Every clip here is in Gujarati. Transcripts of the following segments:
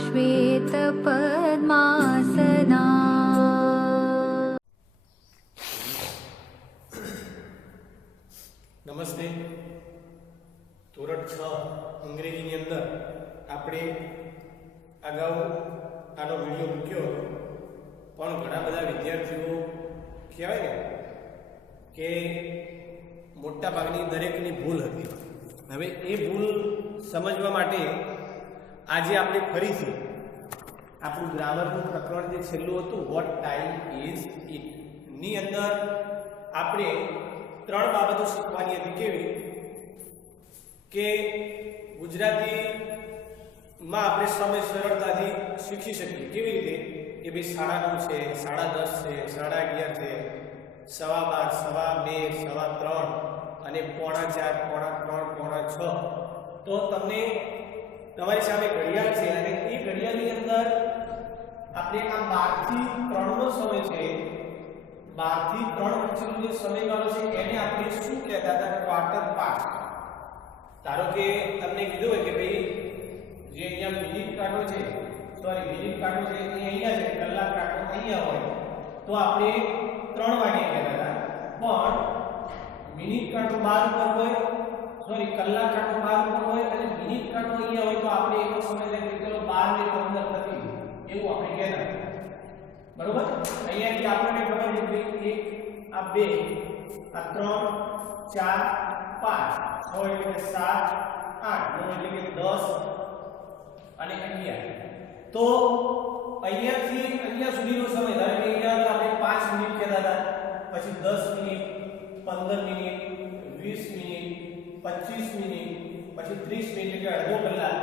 श्वेतपद्मासना નમસ્તે ધોરણ છ અંગ્રેજીની અંદર આપણે અગાઉ આનો વિડીયો મૂક્યો હતો પણ ઘણા બધા વિદ્યાર્થીઓ કહેવાય ને કે મોટા ભાગની દરેકની ભૂલ હતી હવે એ ભૂલ સમજવા માટે આજે આપણે ફરીથી આપણું ગ્રામરનું પ્રકરણ જે છેલ્લું હતું વોટ ટાઈમ ઇઝ ઇટની અંદર આપણે ત્રણ બાબતો શીખવાની હતી. કેવી કે ગુજરાતીમાં આપણે સમય સરળતાથી શીખી શકીએ. કેવી રીતે? કે ભાઈ સાડા નવ છે, સાડા દસ છે, સાડા અગિયાર છે, સવા બાર, સવા બે, સવા ત્રણ અને પોણા ચાર, પોણા ત્રણ, પોણા છ. તો તમને તમારી સામે ઘડિયાળ છે અને એ ઘડિયાળની અંદર આપણે આ બારથી ત્રણનો સમય છે. બારથી ત્રણ વચ્ચેનો જે સમયગાળો છે, એને આપણે શું કહેતા હતા? ક્વાર્ટર પાસ્ટ ધારો કે તમને કીધું હોય કે ભાઈ, જે અહીંયા મિનિટ કાંટો છે સોરી મિનિટ કાંટો છે, એ અહીંયા છે, કલાક કાંટો અહીંયા હોય. તો આપણે ત્રણ વાગ્યે કહેતા હતા. પણ મિનિટ કાંટો બાર ઉપર હોય સોરી કલાક કાંટો બાર ઉપર હોય અને મિનિટ કાંટો અહીંયા હોય તો આપણે એનો સમય લઈએ કે ચલો બાર ને પંદર નથી એવું આપણે કહેતા બરોબર? અહીંયાથી આપણને ખબર છે કે એક, આ બે, આ ત્રણ, ચાર, પાંચ, છ એટલે કે સાત, આઠ, નવ એટલે કે દસ અને અગિયાર. તો અહીંયાથી, અહીંયા સુધીનો સમય, ધારો કે અહીંયા આગળ આપણે પાંચ મિનિટ કહેતા હતા. પછી દસ મિનિટ, પંદર મિનિટ, વીસ મિનિટ પચીસ મિનિટ, પછી ત્રીસ મિનિટ, એટલે અડધો કલાક,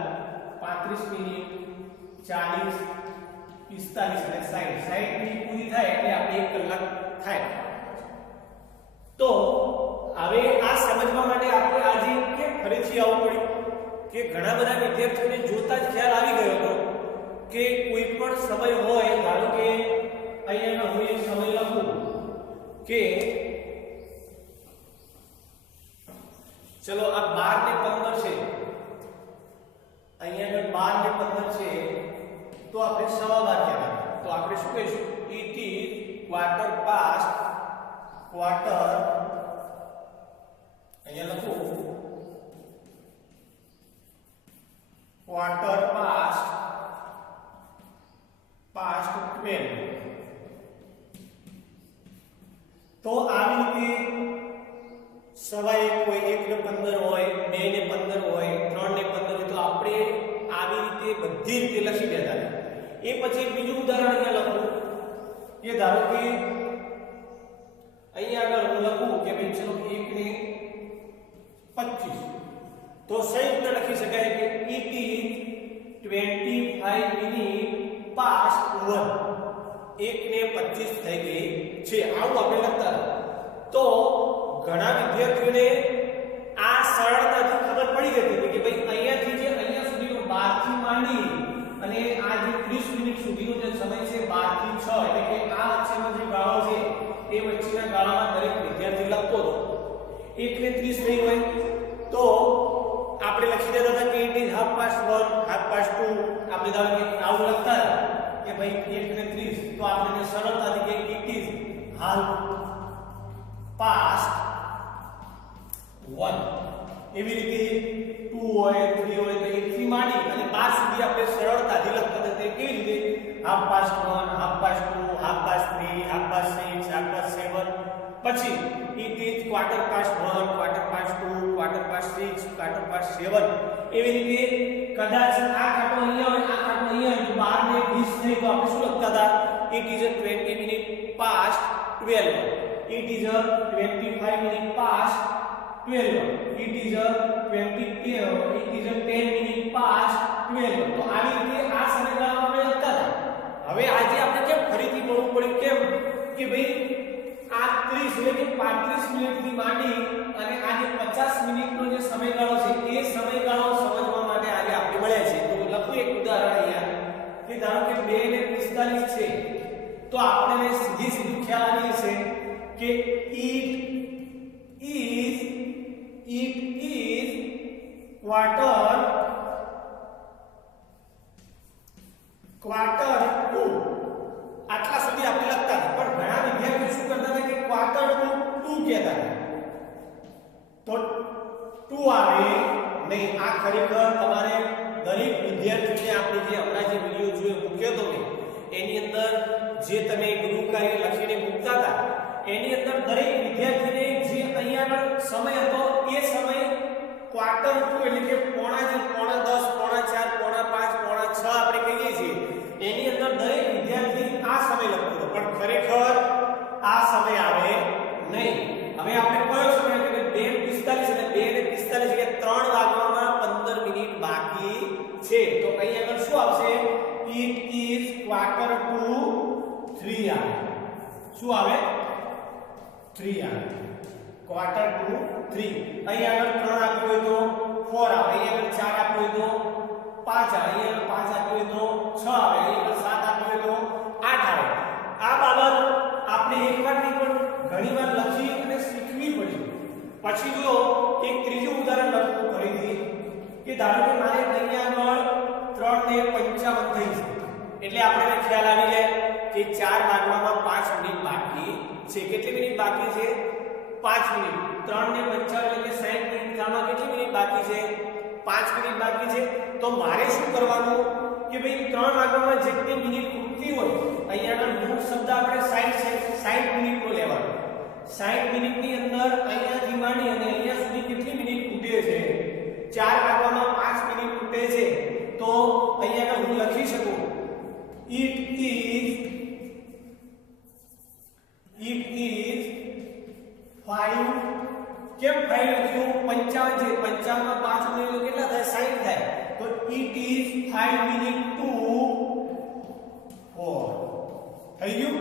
પાંત્રીસ મિનિટ, ચાલીસ, પિસ્તાલીસ અને સાઠ સાઠ મિનિટ પૂરી થાય એટલે આપણે એક કલાક થાય. તો હવે આ સમજવા માટે આપણે આજે કે ફરીથી આવવું પડ્યું કે ઘણા બધા વિદ્યાર્થીઓને જોતા જ ખ્યાલ આવી ગયો હતો કે કોઈ પણ સમય હોય, ધારો કે અહીંયા હું એક સમય લખું કે ચલો, આ 12 ને 15 છે. અહીંયા આગળ 12 ને 15 છે. તો આપણે સવા બાર કહેવાય. તો આપણે શું કહીશું? It is quarter past quarter અહીંયા લખું. ક્વાર્ટર પાસ્ટ પાસ્ટ 12 તો રીતે સવા એક હોય એક ને પંદર હોય, બે ને પંદર હોય, ત્રણ ને પંદર હોય, તો આપણે આવી રીતે બધી રીતે લખી દેતા એ પછી બીજું ઉદાહરણ અહીંયા લખું. કે ધારો કે અહીંયા આગળ હું લખું કે ભાઈ ચલો એક ને પચીસ. તો સંયુક્ત લખી શકાય કે it is twenty five minute past one એક ને પચીસ થઈ ગઈ છે. આવું આપણે લખતા તો ઘણા વિદ્યાર્થીઓને આ સરળતાથી ખબર પડી જતી હતી કે ભાઈ અહીંયાથી જે અહીંયા સુધીનો 12 થી માંડી અને આ જે 30 મિનિટ સુધીનો જે સમય છે 12 થી 6 એટલે કે આ વચ્ચેનો જે ગાળો છે, એ વચ્ચેના ગાળામાં દરેક વિદ્યાર્થી લખતો હતો. 1 ને 30 થઈ હોય તો આપણે લખી દેતા હતા કે it is half past 1 half past 2 આપણે ધારો કે આવું લખતા હતા કે ભાઈ 1 ને 30 તો આપણે સરળતાથી કે ઇટ ઇઝ હાફ પાસ્ટ 1 એવી રીતે 2 હોય 3 હોય, તો 1 થી માંડી અને 12 સુધી આપણે સરળતાથી લખતા હતા તે કેવી રીતે half pass 1 half pass 2 half pass 3 half pass 6 half pass 7 પછી it is quarter pass 1 quarter pass 2 quarter pass 6 quarter pass 7 એવી રીતે કદાચ આ કાંટો અહીંયા હોય, આ કાંટો અહીંયા હોય બાર 12 ને 20 થઈ તો આપણે શું લખતા હતા? અ 20 minute past 12 it is a 25 minute past 12 it is a 20 uh, it is a 10 minute past 12 તો આવી રીતે આ સમીકરણ આપણે લખતા હતા. હવે આજે આપણે કેમ ફરીથી પડવું પડ્યું કેમ? કે ભાઈ આ 30 એટલે કે 35 મિનિટથી માંડી અને આ જે 50 મિનિટનો જે સમયગાળો છે એ સમયગાળો સમજવા માટે આજે આપણે મળ્યા છે તો લખું એક ઉદાહરણ અહીંયા. કે ધારો કે 2 ને 45 છે. તો આપણને સીધી સીધું ખ્યાલ આવી છે કે it quarter ક્વાર્ટર ટુ આટલા સુધી આપણે લખતા હતા પણ ઘણા વિદ્યાર્થીઓ શું કરતા હતા કે ક્વાર્ટર ટુ ટુ કહેતા હતા તો ટુ આવે નહીં આ ખરેખર તમારે દરેક વિદ્યાર્થીને આપણે જે હમણાં જે વીડિયો જોયો મૂક્યો તો મેં એની અંદર જે તમે ગૃહ કાર્ય લખીને મૂકતા હતા એની અંદર દરેક વિદ્યાર્થીને જે અહીંયા આગળ સમય હતો એ સમય ક્વાર્ટર ટુ એટલે કે પોણા જે પોણા દસ, પોણા ચાર, પોણા પાંચ, પોણા છ આપણે કહીએ છીએ, એની અંદર દરેક વિદ્યાર્થી આ સમય લખતો હતો. પણ ખરેખર આ સમય આવે નહીં. હવે આપણે કયો સમય કે બે પિસ્તાલીસ અને બે ને પિસ્તાલીસ એટલે ત્રણ વાગવામાં પંદર મિનિટ બાકી છે. તો અહીં આગળ શું આવશે? It is quarter to three આવે શું આવે? થ્રી આવે ક્વાર્ટર ટુ થ્રી અહીં આગળ ત્રણ આપ્યું હોય તો ફોર આવે. અહીં આગળ ચાર આપ્યું હોય તો પાંચ આવે. અહીં આગળ પાંચ આપ્યું હોય તો છ આવે. અહીં આગળ સાત આપ્યું હોય તો આઠ આવે. આ બાબત આપણે એકવાર નહીં પણ ઘણીવાર લખી અને શીખવી પડી. પછી જો એક ત્રીજું ઉદાહરણ લખવું ફરીથી, કે ધારો કે મારે અહીંયા આગળ ત્રણ ને પંચાવન થઈ છે. એટલે આપણને ખ્યાલ આવી જાય કે ચાર ભાગવામાં પાંચ મિનિટ બાકી છે. કેટલી મિનિટ બાકી છે? પાંચ મિનિટ. ત્રણ ને પંચાવન એટલે સાઠ મિનિટ. આમાં કેટલી મિનિટ બાકી છે? પાંચ મિનિટ બાકી છે. તો મારે શું કરવાનું? કે ભાઈ, ત્રણ વાગ્યામાં જેટલી મિનિટ ખૂટતી હોય, અહીંયા આગળ મૂળ શબ્દ આપણે સાઠ સાઠ મિનિટનો લેવાનો. સાઠ મિનિટની અંદર અહીંયાથી માંડી અને અહીંયા સુધી કેટલી મિનિટ ખૂટે છે? ચાર વાગ્યામાં પાંચ મિનિટ ખૂટે છે. તો અહીંયા હું લખી શકું. ઇટ is it is 5 કેમ 5 લખ્યું 55 છે 55 માં 5 ઉમેરો કેટલા થાય 60 થાય તો it is 5 minute to 4 થઈ ગયું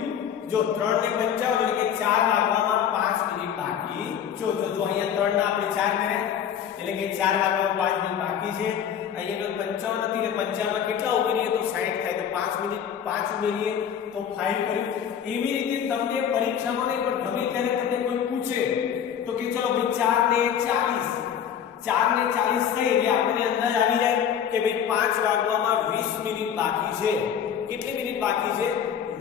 જો 3 ને 55 એટલે કે 4 વાગવામાં 5 મિનિટ બાકી જો જો જો અહીંયા 3 ના આપણે 4 કર્યા એટલે કે 4 વાગવામાં 5 મિનિટ બાકી છે અહીંયા આગળ 55 નથી ને 55 માં કેટલા ઉમેરીએ તો 60 થાય તો 5 મિનિટ 5 ઉમેરીએ તો 5 કર્યું એવી રીતે તમને પરીક્ષામાં નહીં પણ ગમે ત્યારે તમને કોઈ પૂછે તો કે ચલો ભાઈ 4 ને 40 4 ને 40 થઈ એટલે આપણને અંદાજ આવી જાય કે ભાઈ 5 વાગવામાં 20 મિનિટ બાકી છે. કેટલી મિનિટ બાકી છે?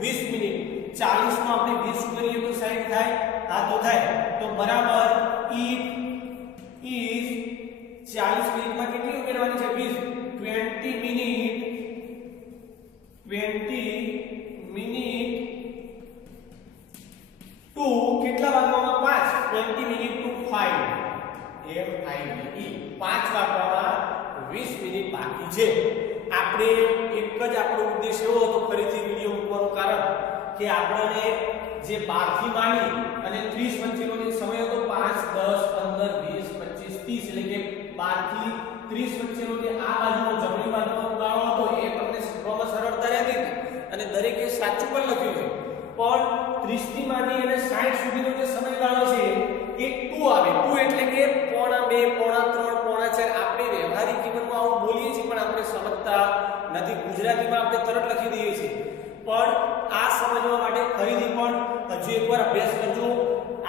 20 મિનિટ. 40 નો આપણે 20 કરીએ તો 60 થાય. આ તો થાય. તો બરાબર ઈટ ઇઝ 40 મિનિટમાં કેટલી ઉમેરવાની છે? 20 20 મિનિટ. 20 એમ આઈ ડી 5 વાગવામાં 20 મિનિટ બાકી છે. આપણે એક જ આપણો ઉદ્દેશ એવો હતો ફરીથી વિડિયો મૂકવાનું કારણ કે આપણને જે 12 થી માંડી અને 30 વચ્ચેનો જે સમય હતો 5 10 15 20 25 30 એટલે કે 12 થી 30 વચ્ચેનો જે આ બાજુનો જમણી બાજુનો ગાળો હતો, એ તમને શીખવામાં સરળતા રહેતી હતી અને દરેકે સાચું પણ લખ્યું છે. પણ 30 થી માંડી અને 60 સુધીનો જે સમયગાળો છે, એ 2 આવે. 2 એટલે કે પોણા 2 પોણા 3 પોણા 4 આપણે વ્યવહારિક જીવનમાં આવું બોલીએ છીએ, પણ આપણે સમજતા નથી. ગુજરાતીમાં આપણે તરત લખી દઈએ છીએ. પણ આ સમજવા માટે ફરીથી પણ હજુ એકવાર અભ્યાસ કરજો.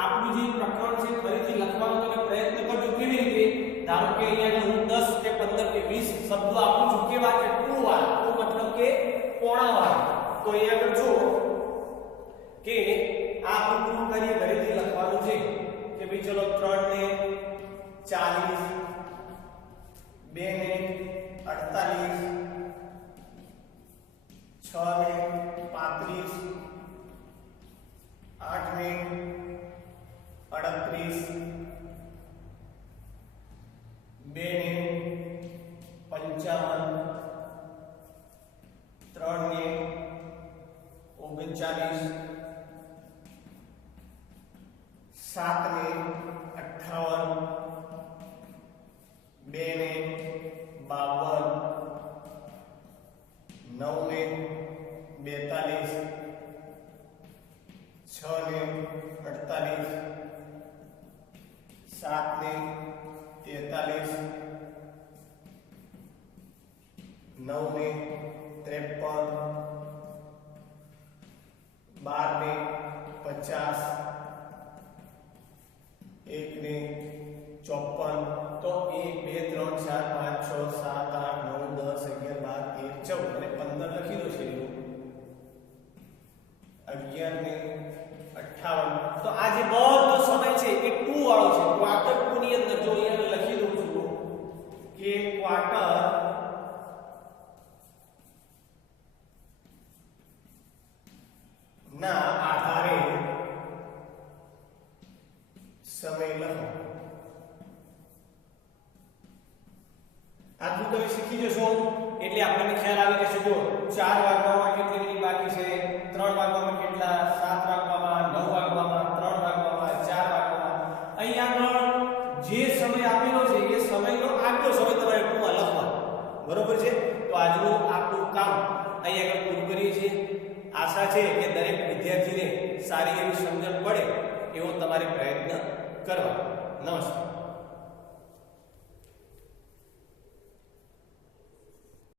આપણું જે પ્રકરણ છે, ફરીથી લખવાનો તમે પ્રયત્ન કરજો કેવી રીતે? ધારો કે અહીંયા હું 10 કે 15 કે 20 શબ્દો આપું છું કેવા કે ટુ વાર ટુ મતલબ કે પોણા વાર તો અહીંયા આગળ કે આ પૂરું ફરીથી ઘરેથી લખવાનું છે. કે ભાઈ ચલો 3 ને 40 2 ને 48 છ ને પાંત્રીસ આઠ ને અડત્રીસ બે ને પંચાવન ત્રણ ને ઓગણચાલીસ સાત ને અઠાવન બે ને બાવન નવ ને બેતાલીસ છ ને અડતાલીસ સાત ને તેતાલીસ નવ ને ત્રેપન બાર ને પચાસ સમય જે સમય આપેલો છે, એ સમયનો આગલો સમય તમારે ટૂંકમાં લખવાનો. બરોબર છે? તો આજનું આપણું કામ અહીં આગળ પૂરું કરીએ છીએ. આશા છે કે દરેક વિદ્યાર્થીને સારી એવી સમજણ પડે એવો તમારે પ્રયત્ન કરવા નમસ્કાર.